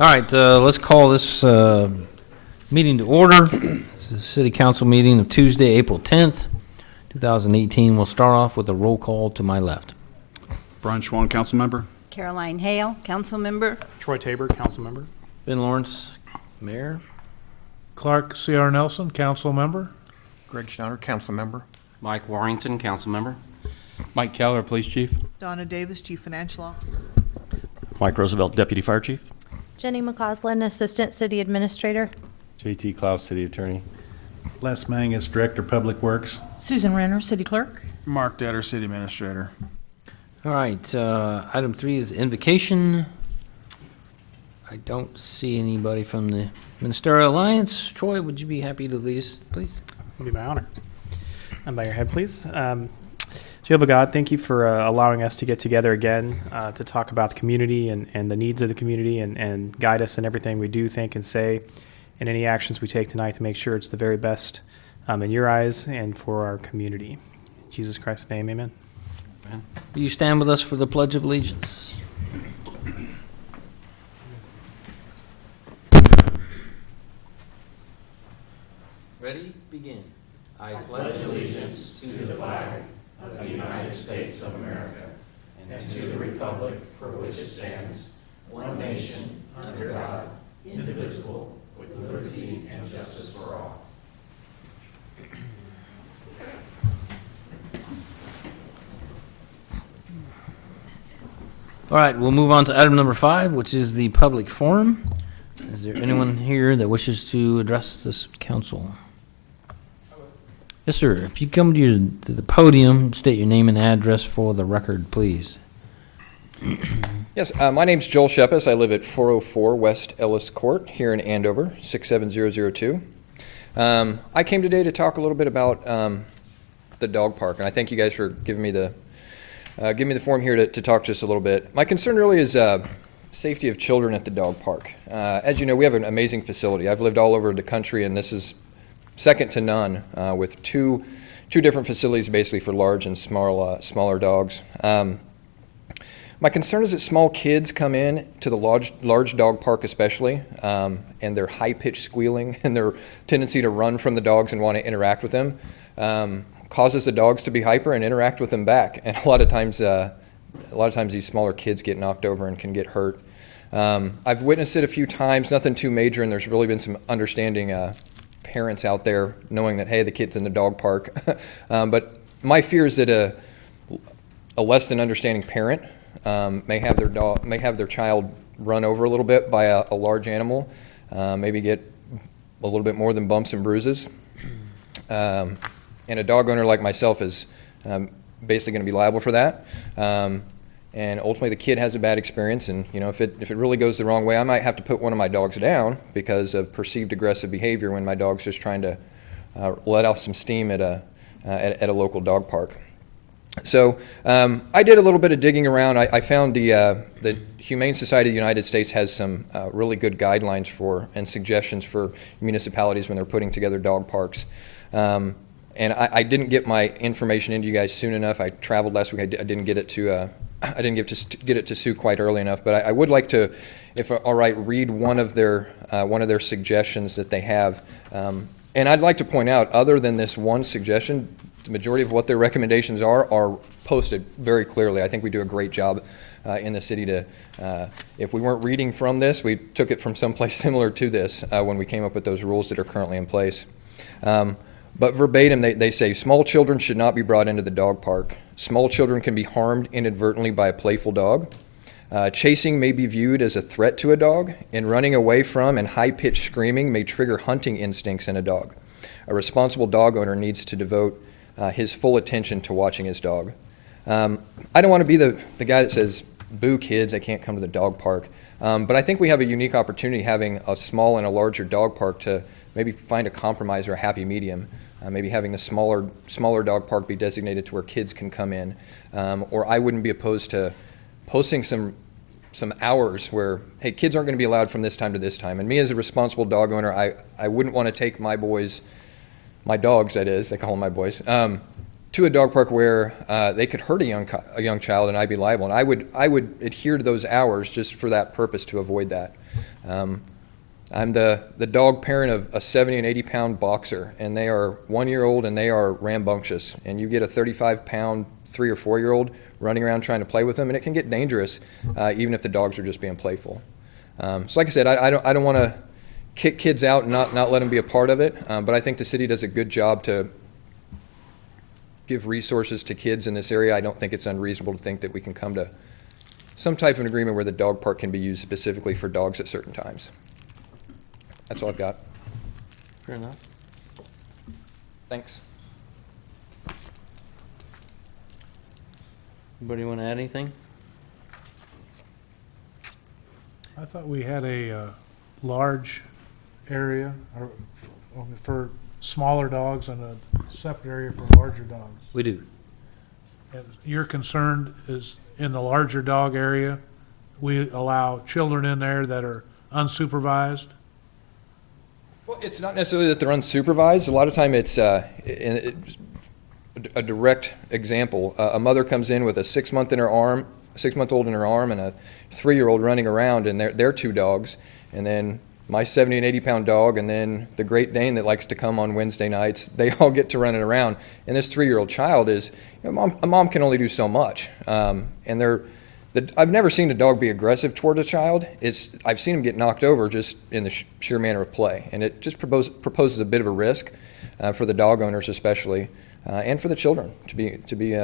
All right, let's call this meeting to order. This is a city council meeting of Tuesday, April 10th, 2018. We'll start off with a roll call to my left. Brian Schwan, council member. Caroline Hale, council member. Troy Tabor, council member. Ben Lawrence, mayor. Clark C.R. Nelson, council member. Greg Schneider, council member. Mike Warrington, council member. Mike Keller, police chief. Donna Davis, chief financial officer. Mike Roosevelt, deputy fire chief. Jenny McCausland, assistant city administrator. JT Klaus, city attorney. Les Mangus, director, public works. Susan Renner, city clerk. Mark Detter, city administrator. All right, item 3 is invocation. I don't see anybody from the Ministerial Alliance. Troy, would you be happy to lead us, please? It'll be my honor. And bow your head, please. Jehovah God, thank you for allowing us to get together again to talk about the community and the needs of the community and guide us in everything we do, think, and say, and any actions we take tonight to make sure it's the very best in your eyes and for our community. In Jesus Christ's name, amen. Will you stand with us for the Pledge of Allegiance? Ready? Begin. I pledge allegiance to the flag of the United States of America and to the republic for which it stands, one nation, under God, indivisible, with liberty and justice for all. All right, we'll move on to item number 5, which is the public forum. Is there anyone here that wishes to address this council? Yes, sir. If you come to the podium, state your name and address for the record, please. Yes, my name's Joel Shepis. I live at 404 West Ellis Court here in Andover, 67002. I came today to talk a little bit about the dog park, and I thank you guys for giving me the forum here to talk just a little bit. My concern really is safety of children at the dog park. As you know, we have an amazing facility. I've lived all over the country, and this is second to none with two different facilities basically for large and smaller dogs. My concern is that small kids come in to the large dog park especially, and their high-pitched squealing and their tendency to run from the dogs and want to interact with them causes the dogs to be hyper and interact with them back. And a lot of times these smaller kids get knocked over and can get hurt. I've witnessed it a few times, nothing too major, and there's really been some understanding parents out there knowing that, hey, the kid's in the dog park. But my fear is that a less than understanding parent may have their child run over a little bit by a large animal, maybe get a little bit more than bumps and bruises. And a dog owner like myself is basically going to be liable for that. And ultimately the kid has a bad experience, and if it really goes the wrong way, I might have to put one of my dogs down because of perceived aggressive behavior when my dog's just trying to let off some steam at a local dog park. So I did a little bit of digging around. I found the Humane Society of the United States has some really good guidelines for and suggestions for municipalities when they're putting together dog parks. And I didn't get my information into you guys soon enough. I traveled last week. I didn't get it to get it to Sue quite early enough. But I would like to, if all right, read one of their suggestions that they have. And I'd like to point out, other than this one suggestion, the majority of what their recommendations are posted very clearly. I think we do a great job in the city to, if we weren't reading from this, we took it from someplace similar to this when we came up with those rules that are currently in place. But verbatim, they say, small children should not be brought into the dog park. Small children can be harmed inadvertently by a playful dog. Chasing may be viewed as a threat to a dog, and running away from and high-pitched screaming may trigger hunting instincts in a dog. A responsible dog owner needs to devote his full attention to watching his dog. I don't want to be the guy that says, boo kids, they can't come to the dog park. But I think we have a unique opportunity having a small and a larger dog park to maybe find a compromise or a happy medium. Maybe having the smaller dog park be designated to where kids can come in. Or I wouldn't be opposed to posting some hours where, hey, kids aren't going to be allowed from this time to this time. And me as a responsible dog owner, I wouldn't want to take my dogs, that is, I call them my boys, to a dog park where they could hurt a young child and I'd be liable. And I would adhere to those hours just for that purpose, to avoid that. I'm the dog parent of a 70 and 80 pound boxer, and they are 1 year old and they are rambunctious. And you get a 35 pound 3 or 4 year old running around trying to play with them, and it can get dangerous even if the dogs are just being playful. So like I said, I don't want to kick kids out and not let them be a part of it, but I think the city does a good job to give resources to kids in this area. I don't think it's unreasonable to think that we can come to some type of an agreement where the dog park can be used specifically for dogs at certain times. That's all I've got. Fair enough. Thanks. Anybody want to add anything? I thought we had a large area for smaller dogs and a separate area for larger dogs. We do. And your concern is in the larger dog area, we allow children in there that are unsupervised? Well, it's not necessarily that they're unsupervised. A lot of time it's a direct example. A mother comes in with a 6-month-old in her arm and a 3-year-old running around, and they're two dogs. And then my 70 and 80 pound dog, and then the Great Dane that likes to come on Wednesday nights, they all get to running around. And this 3-year-old child is, a mom can only do so much. And I've never seen a dog be aggressive toward a child. I've seen him get knocked over just in the sheer manner of play. And it just proposes a bit of a risk for the dog owners especially, and for the children to be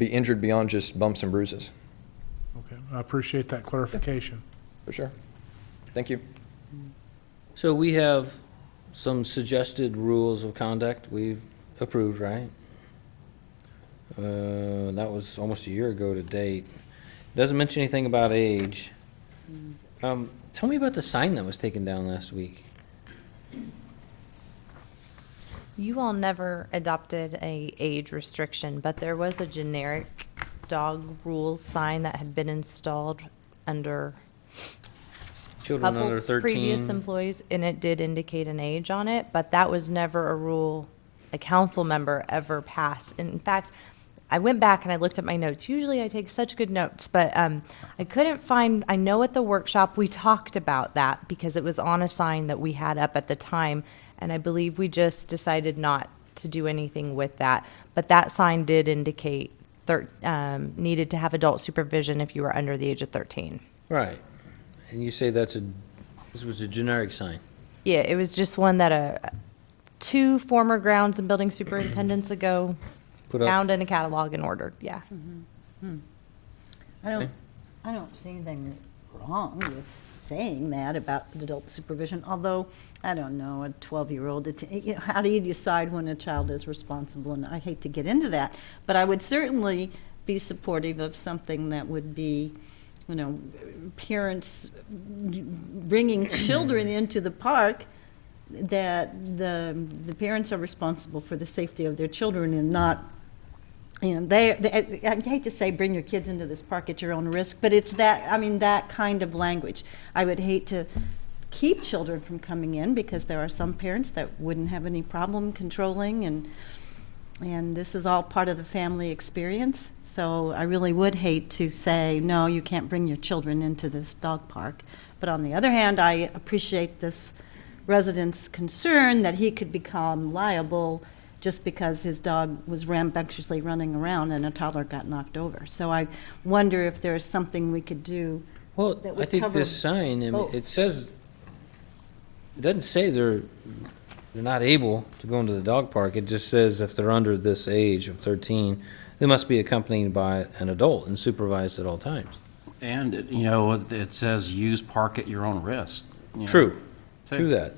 injured beyond just bumps and bruises. Okay, I appreciate that clarification. For sure. Thank you. So we have some suggested rules of conduct we've approved, right? That was almost a year ago to date. Doesn't mention anything about age. Tell me about the sign that was taken down last week. You all never adopted a age restriction, but there was a generic dog rules sign that had been installed under Children couple under 13. previous employees, and it did indicate an age on it, but that was never a rule a council member ever passed. In fact, I went back and I looked at my notes. Usually I take such good notes, but I couldn't find, I know at the workshop we talked about that because it was on a sign that we had up at the time, and I believe we just decided not to do anything with that. But that sign did indicate needed to have adult supervision if you were under the age of 13. Right. And you say this was a generic sign. Yeah, it was just one that 2 former grounds and building superintendents ago Put up. found in a catalog and ordered, yeah. I don't see anything wrong with saying that about adult supervision, although, I don't know, a 12-year-old, how do you decide when a child is responsible? And I hate to get into that, but I would certainly be supportive of something that would be, parents bringing children into the park, that the parents are responsible for the safety of their children and not, I hate to say bring your kids into this park at your own risk, but it's that kind of language. I would hate to keep children from coming in because there are some parents that wouldn't have any problem controlling, and this is all part of the family experience. So I really would hate to say, no, you can't bring your children into this dog park. But on the other hand, I appreciate this resident's concern that he could become liable just because his dog was rambunctiously running around and a toddler got knocked over. So I wonder if there's something we could do. Well, that I would think cover this sign, both. it says, it doesn't say they're not able to go into the dog park. It just says if they're under this age of 13, they must be accompanied by an adult and supervised at all times. And, it says use park at your own risk. True that.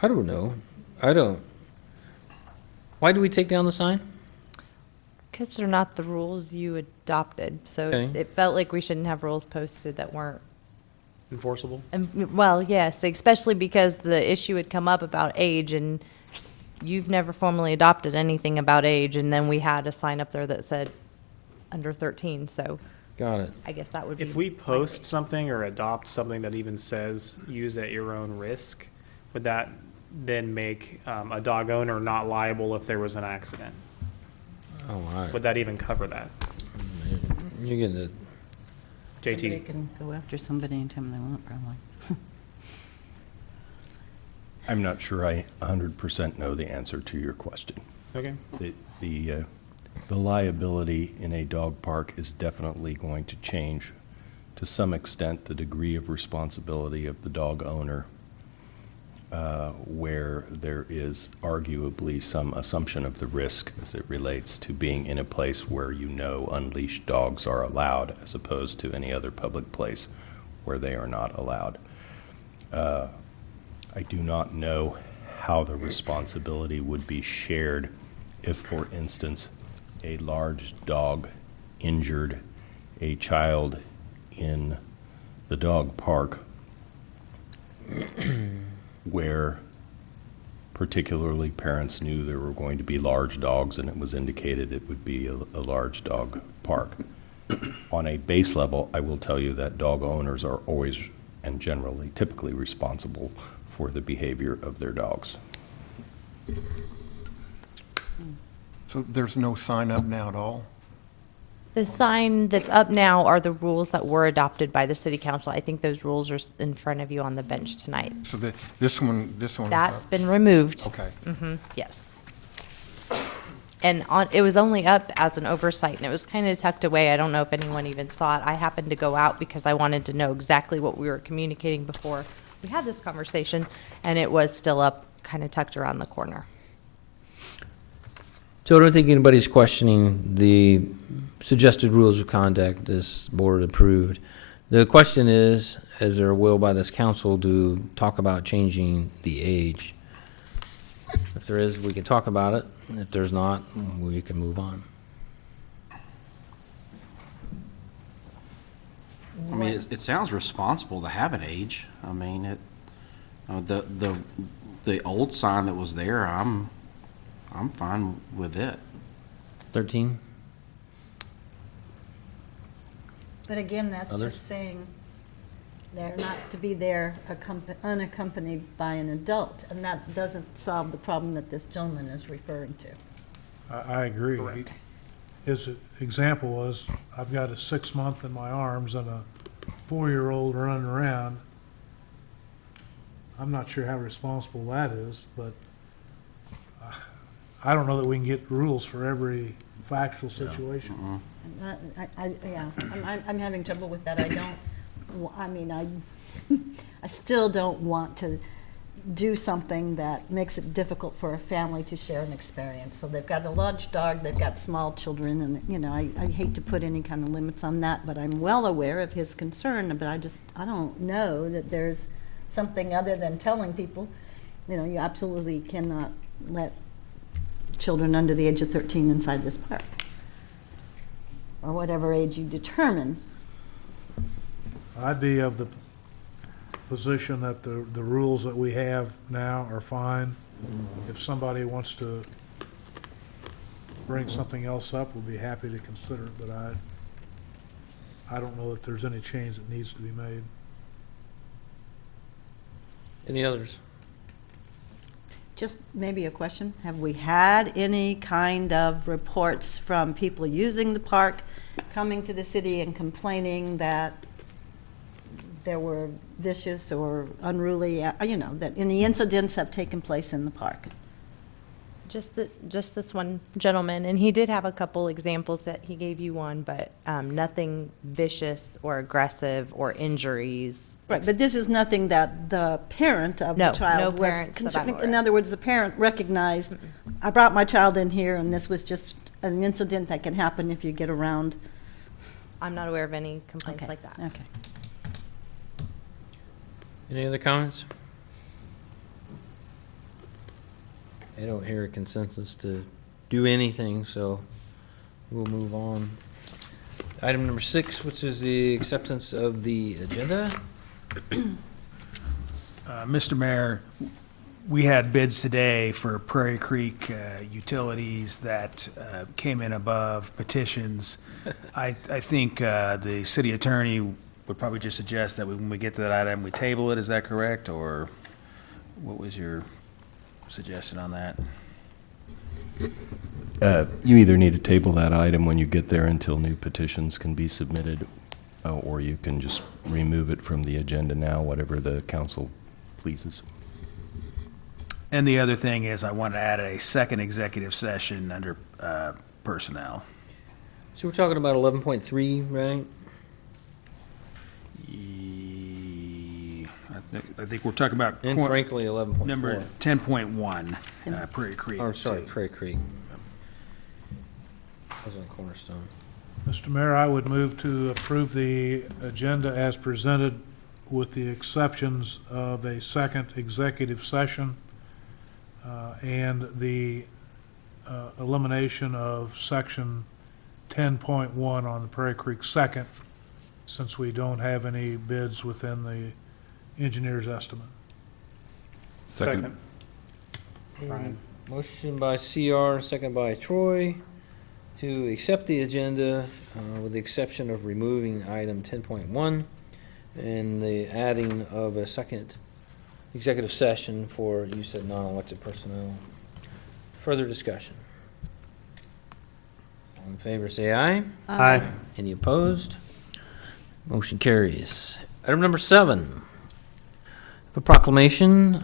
I don't know. Why do we take down the sign? Because they're not the rules you adopted, so Okay. it felt like we shouldn't have rules posted that weren't. Enforceable? Well, yes, especially because the issue had come up about age, and you've never formally adopted anything about age, and then we had a sign up there that said under 13, so Got it. I guess that would be. If we post something or adopt something that even says use at your own risk, would that then make a dog owner not liable if there was an accident? Oh, all right. Would that even cover that? You're getting Somebody JT. can go after somebody anytime they want, probably. I'm not sure I 100% know the answer to your question. Okay. The liability in a dog park is definitely going to change to some extent the degree of responsibility of the dog owner, where there is arguably some assumption of the risk as it relates to being in a place where you know unleashed dogs are allowed as opposed to any other public place where they are not allowed. I do not know how the responsibility would be shared if, for instance, a large dog injured a child in the dog park where particularly parents knew there were going to be large dogs and it was indicated it would be a large dog park. On a base level, I will tell you that dog owners are always and generally typically responsible for the behavior of their dogs. So there's no sign up now at all? The sign that's up now are the rules that were adopted by the city council. I think those rules are in front of you on the bench tonight. So this one is That's up? been removed. Okay. Yes. And it was only up as an oversight, and it was kind of tucked away. I don't know if anyone even saw it. I happened to go out because I wanted to know exactly what we were communicating before we had this conversation, and it was still up, kind of tucked around the corner. So I don't think anybody's questioning the suggested rules of conduct this board approved. The question is there a will by this council to talk about changing the age? If there is, we can talk about it. If there's not, we can move on. I mean, it sounds responsible to have an age. I mean, the old sign that was there, I'm fine with it. 13? But again, that's Others? just saying they're not to be there unaccompanied by an adult, and that doesn't solve the problem that this gentleman is referring to. I agree. His example was, I've got a 6-month in my arms and a 4-year-old running around. I'm not sure how responsible that is, but I don't know that we can get rules for every factual situation. I'm having trouble with that. I still don't want to do something that makes it difficult for a family to share an experience. So they've got a large dog, they've got small children, and, I hate to put any kind of limits on that, but I'm well aware of his concern, but I don't know that there's something other than telling people, you absolutely cannot let children under the age of 13 inside this park, or whatever age you determine. I'd be of the position that the rules that we have now are fine. If somebody wants to bring something else up, we'll be happy to consider it, but I don't know that there's any change that needs to be made. Any others? Just maybe a question. Have we had any kind of reports from people using the park, coming to the city and complaining that there were vicious or unruly, that any incidents have taken place in the park? Just this one gentleman, and he did have a couple examples that he gave you one, but nothing vicious or aggressive or injuries. Right, but this is nothing that the parent of No, the child no was parents that concerned. I'm aware In of. other words, the parent recognized, I brought my child in here, and this was just an incident that can happen if you get around. I'm not aware of any complaints Okay, like that. Okay. Any other comments? I don't hear a consensus to do anything, so we'll move on. Item number 6, which is the acceptance of the agenda. Mr. Mayor, we had bids today for Prairie Creek utilities that came in above petitions. I think the city attorney would probably just suggest that when we get to that item, we table it. Is that correct? Or what was your suggestion on that? You either need to table that item when you get there until new petitions can be submitted, or you can just remove it from the agenda now, whatever the council pleases. And the other thing is, I want to add a second executive session under personnel. So we're talking about 11.3, right? I think we're talking about And frankly, 11.4. number 10.1, Prairie Creek. Oh, sorry, too. Prairie Creek. That was on Cornerstone. Mr. Mayor, I would move to approve the agenda as presented with the exceptions of a second executive session and the elimination of section 10.1 on the Prairie Creek second, since we don't have any bids within the engineer's estimate. Second. Brian. Motion by CR, second by Troy, to accept the agenda with the exception of removing item 10.1 and the adding of a second executive session for, you said, non-elected personnel. Further discussion. All in favor, say aye. Aye. Any opposed? Motion carries. Item number 7, a proclamation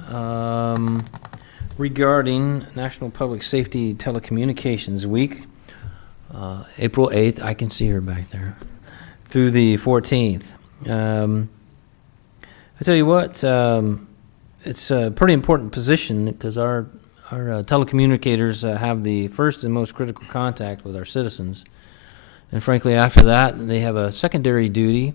regarding National Public Safety Telecommunications Week, April 8th, I can see her back there, through the 14th. I tell you what, it's a pretty important position because our telecommunicators have the first and most critical contact with our citizens. And frankly, after that, they have a secondary duty